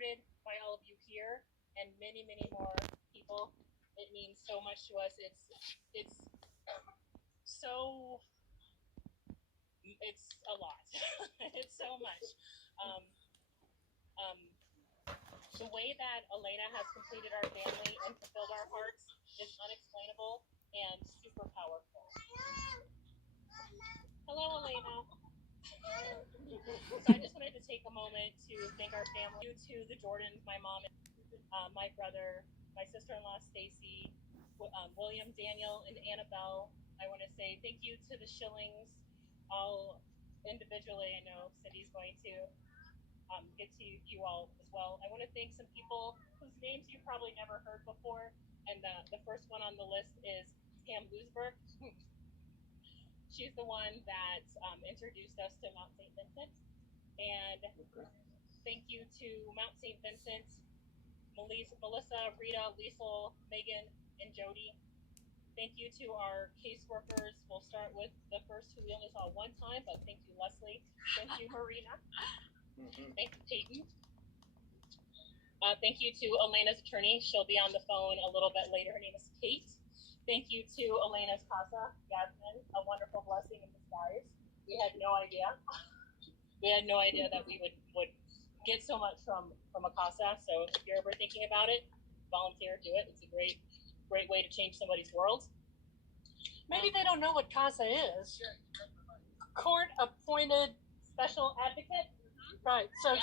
supported by all of you here and many, many more people. It means so much to us. It's so it's a lot. It's so much. Um, um, the way that Alaina has completed our family and fulfilled our hearts is unexplainable and super powerful. Hello, Alaina. So I just wanted to take a moment to thank our family, you to the Jordans, my mom, my brother, my sister-in-law Stacy, William, Daniel, and Annabelle. I want to say thank you to the Shillings, all individually. I know Cindy's going to get to you all as well. I want to thank some people whose names you probably never heard before, and the first one on the list is Tam Loosberg. She's the one that introduced us to Mount St. Vincent. And thank you to Mount St. Vincent, Melissa, Rita, Liesel, Megan, and Jody. Thank you to our caseworkers. We'll start with the first who we only saw one time, but thank you, Leslie. Thank you, Marina. Thank you, Peyton. Thank you to Alaina's attorney. She'll be on the phone a little bit later. Her name is Kate. Thank you to Alaina's Casa, Yasmin, a wonderful blessing in disguise. We had no idea. We had no idea that we would get so much from a Casa. So if you're ever thinking about it, volunteer, do it. It's a great way to change somebody's world. Maybe they don't know what Casa is. Court-appointed special advocate. Right. So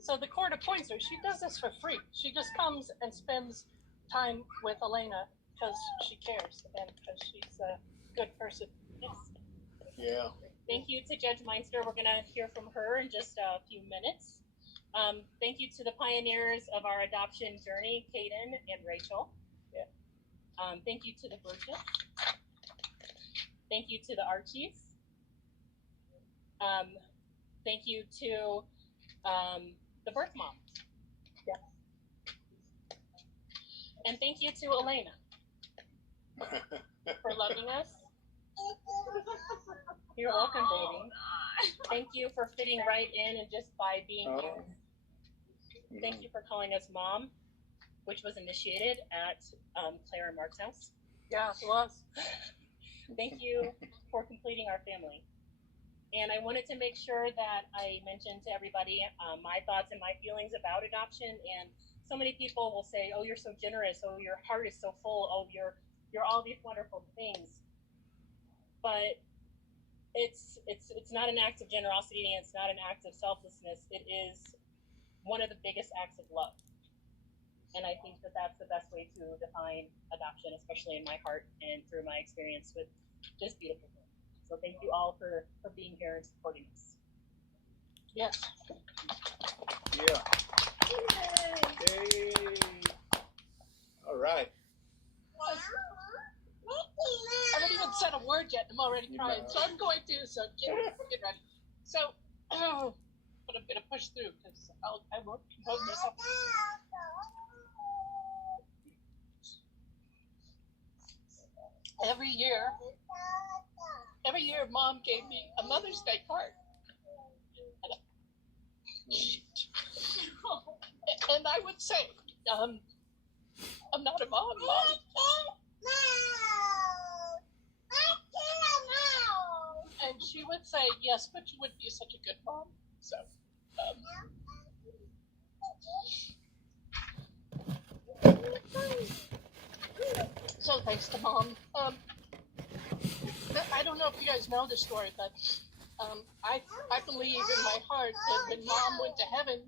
So the court appoints her. She does this for free. She just comes and spends time with Alaina because she cares and because she's a good person. Yes. Yeah. Thank you to Judge Meinster. We're going to hear from her in just a few minutes. Thank you to the pioneers of our adoption journey, Kaden and Rachel. Yeah. Thank you to the Burgess. Thank you to the Archies. Thank you to the birth mom. Yeah. And thank you to Alaina for loving us. You're welcome, baby. Thank you for fitting right in and just by being you. Thank you for calling us mom, which was initiated at Claire and Mark's house. Yeah, it was. Thank you for completing our family. And I wanted to make sure that I mentioned to everybody my thoughts and my feelings about adoption. And so many people will say, "Oh, you're so generous. Oh, your heart is so full. Oh, you're all these wonderful things." But it's not an act of generosity, and it's not an act of selflessness. It is one of the biggest acts of love. And I think that that's the best way to define adoption, especially in my heart and through my experience with this beautiful thing. So thank you all for being here and supporting us. Yes. Yeah. Yay. All right. I haven't even said a word yet. I'm already crying. So I'm going to. So get ready. So but I'm going to push through because I won't compose myself. Every year, Mom gave me a Mother's Day card. And I would say, I'm not a mom. And she would say, yes, but you would be such a good mom. So thanks to Mom. I don't know if you guys know the story, but I believe in my heart that when Mom went to heaven,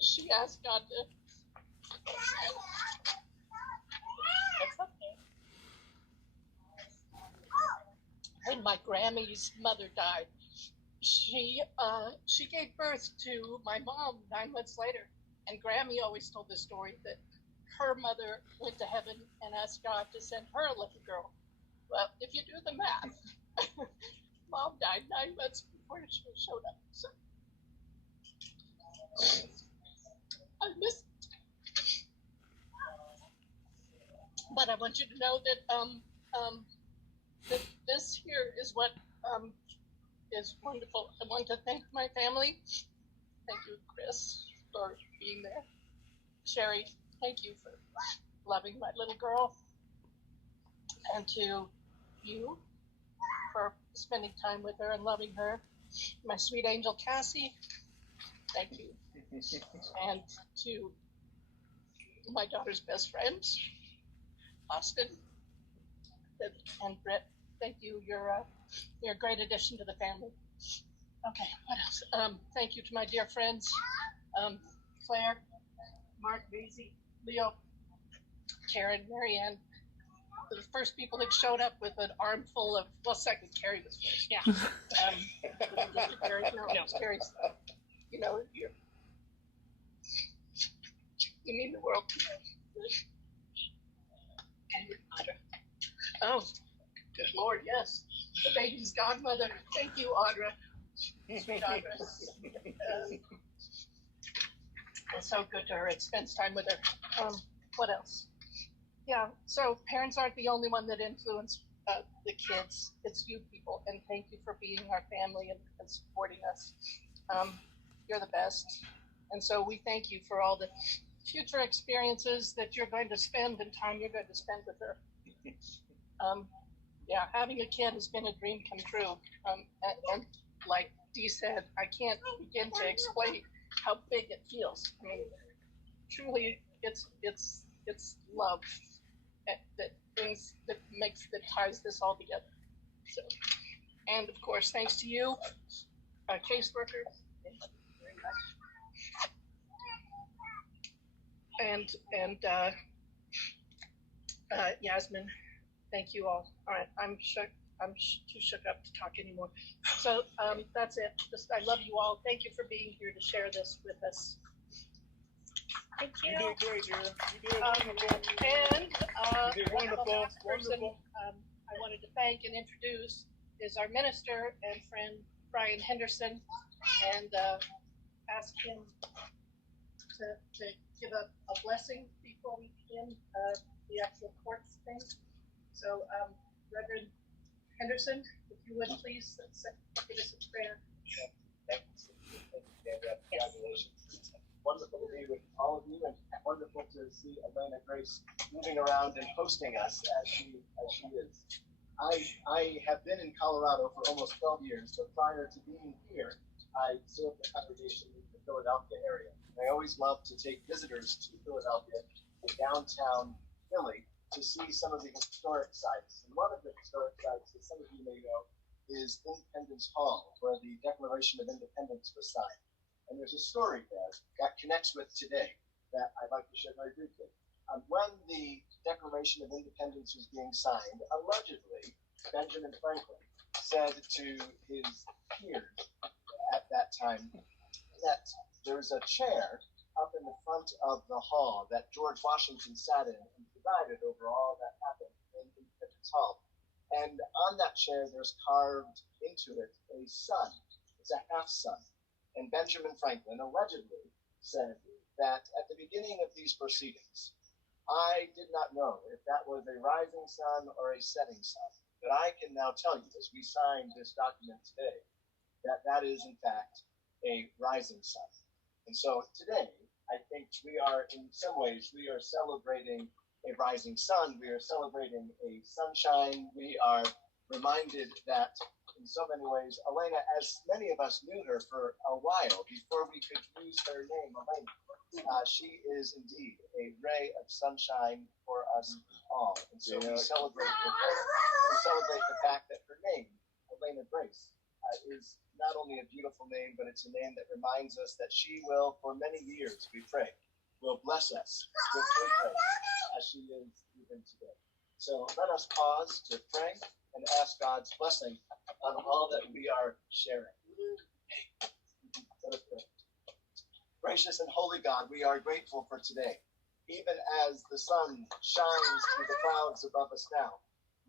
she asked God to. When my Grammy's mother died, she gave birth to my mom 9 months later, and Grammy always told the story that her mother went to heaven and asked God to send her a little girl. Well, if you do the math, Mom died 9 months before she showed up. So I miss it. But I want you to know that that this here is what is wonderful. I want to thank my family. Thank you, Chris, for being there. Sherry, thank you for loving my little girl. And to you for spending time with her and loving her. My sweet angel Cassie, thank you. And to my daughter's best friends, Austin and Britt, thank you. You're a great addition to the family. Okay, what else? Thank you to my dear friends, Claire, Mark, Maisie, Leo, Karen, Marianne, the first people that showed up with an armful of, well, second, Carrie was first. Yeah. Carrie, no, it was Carrie's. You know, you mean the world to me. And Audra. Oh, good Lord, yes. The baby's godmother. Thank you, Audra. Sweet Audra. It's so good to her. It spends time with her. What else? Yeah, so parents aren't the only one that influence the kids. It's you people, and thank you for being our family and supporting us. You're the best. And so we thank you for all the future experiences that you're going to spend and time you're going to spend with her. Yeah, having a kid has been a dream come true. And like Dee said, I can't begin to explain how big it feels. I mean, truly, it's love that ties this all together. So, and of course, thanks to you, caseworkers. Thank you very much. And Yasmin, thank you all. All right, I'm shook. I'm too shook up to talk anymore. So that's it. I love you all. Thank you for being here to share this with us. Thank you. You did great, Jira. You did wonderful. And You did wonderful. the last person Wonderful. I wanted to thank and introduce is our minister and friend Brian Henderson, and ask him to give a blessing before we begin the actual courts thing. So, Reverend Henderson, if you would please give us a prayer. Thank you, Sandra. Congratulations. It's wonderful to be with all of you, and wonderful to see Alaina Grace moving around and hosting us as she is. I have been in Colorado for almost 12 years, so prior to being here, I served the congregation in the Philadelphia area. I always love to take visitors to Philadelphia, to downtown Philly, to see some of the historic sites. And one of the historic sites, as some of you may know, is Independence Hall, where the Declaration of Independence was signed. And there's a story there that connects with today that I'd like to share very briefly. When the Declaration of Independence was being signed, allegedly, Benjamin Franklin said to his peers at that time that there was a chair up in the front of the hall that George Washington sat in and presided over all that happened in Independence Hall. And on that chair, there's carved into it a sun. It's a half sun. And Benjamin Franklin allegedly said that at the beginning of these proceedings, I did not know if that was a rising sun or a setting sun. But I can now tell you, as we sign this document today, that that is in fact a rising sun. And so today, I think we are, in some ways, we are celebrating a rising sun. We are celebrating a sunshine. We are reminded that in so many ways, Alaina, as many of us knew her for a while before we could use her name, Alaina, she is indeed a ray of sunshine for us all. And so we celebrate with her. We celebrate the fact that her name, Alaina Grace, is not only a beautiful name, but it's a name that reminds us that she will, for many years, we pray, will bless us with her grace as she is even today. So let us pause to pray and ask God's blessing on all that we are sharing. Let us pray. Gracious and holy God, we are grateful for today. Even as the sun shines through the clouds above us now,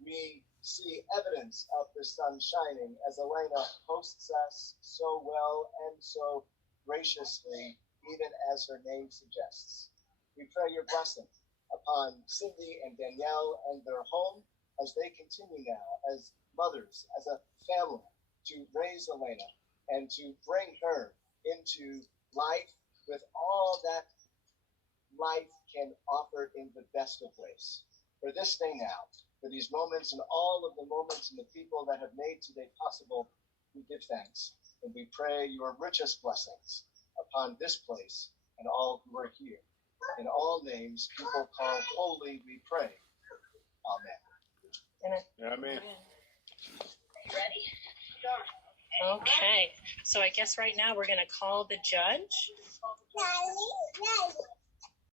we see evidence of the sun shining as Alaina hosts us so well and so graciously, even as her name suggests. We pray your blessing upon Cindy and Danielle and their home as they continue now as mothers, as a family, to raise Alaina and to bring her into life with all that life can offer in the best of ways. For this day now, for these moments and all of the moments and the people that have made today possible, we give thanks and we pray your richest blessings upon this place and all who are here. In all names people call holy, we pray. Amen. Amen. Ready? Okay, so I guess right now we're going to call the judge.